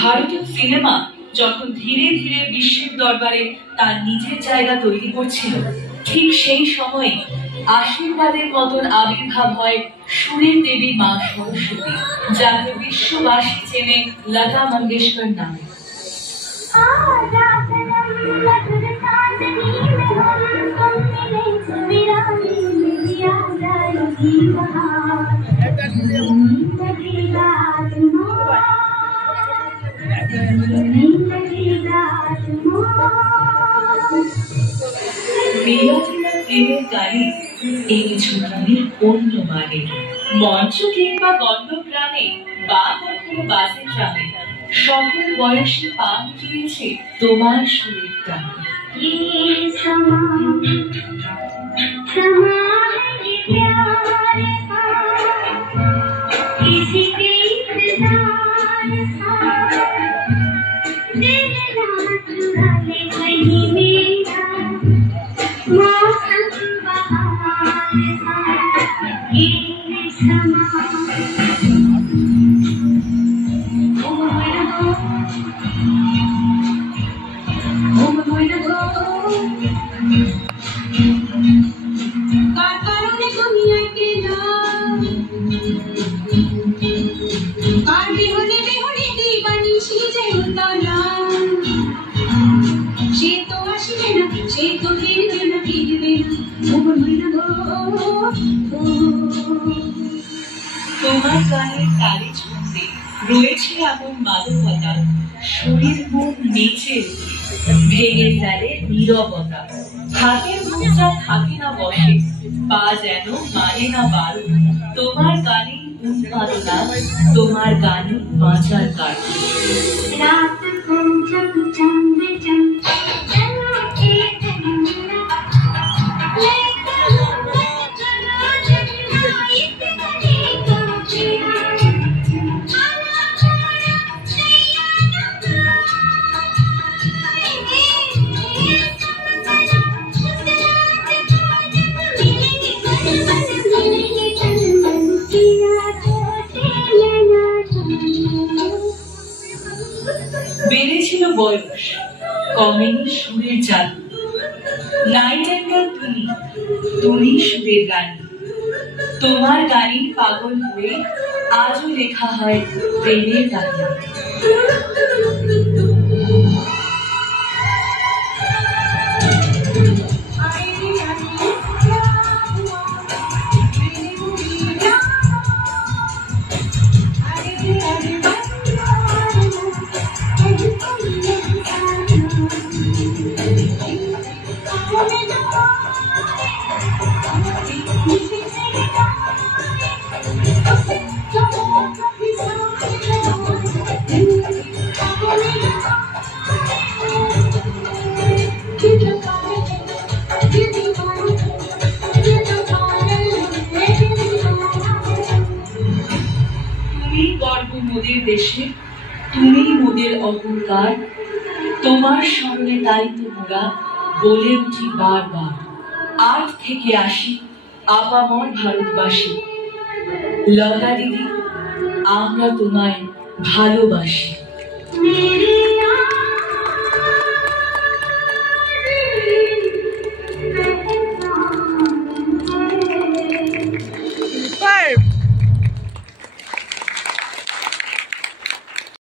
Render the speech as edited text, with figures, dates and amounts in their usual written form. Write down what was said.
ভারতীয় সিনেমা যখন ধীরে ধীরে বিশ্বের দরবারে তার নিজের জায়গা তৈরি করছিল, ঠিক সেই সময়ে আশীর্বাদের মতন আবির্ভাব হয় সুরের দেবী মা সরস্বতী, যাকে বিশ্ববাসী চেনে লতা মঙ্গেশকর নামে। প্রেমের গানে এনেছো তুমি অন্য মানে, মঞ্চ কিংবা গন্ধগ্রামে বা কখনো বাসের গ্রামে সকল বয়সে পা মিটিয়েছে তোমার সুরের টানে। তোমার গানের তালে ঝুঁকতে রয়েছে এমন মাদকতা, শরীর মন নেচে ভেঙে ফেলে নীরবতা। হাতের মুদ্রা থাকে না বসে, পা যেন মানে না বারো। তোমার গানে উন্মাদনা, তোমার গানে বাঁচার কাজ। রাত পঞ্চম চন্দ্র চন্দ্র বেড়েছিল বয়স, কমেনি সুরের জাদু। নাইটেঙ্গেল তুমি, তুমি সুরের রানী। তোমার গানে পাগল হয়ে আজও লেখা হয় প্রেমের গান। মোদের দেশে তুমি মোদের অহংকার, তোমার স্মরণে তাই তো মোরা বলে উঠি বারবার, আজ থেকে আসি আপামর ভারতবাসী। লতা দিদি, আমরা তোমায় ভালোবাসি।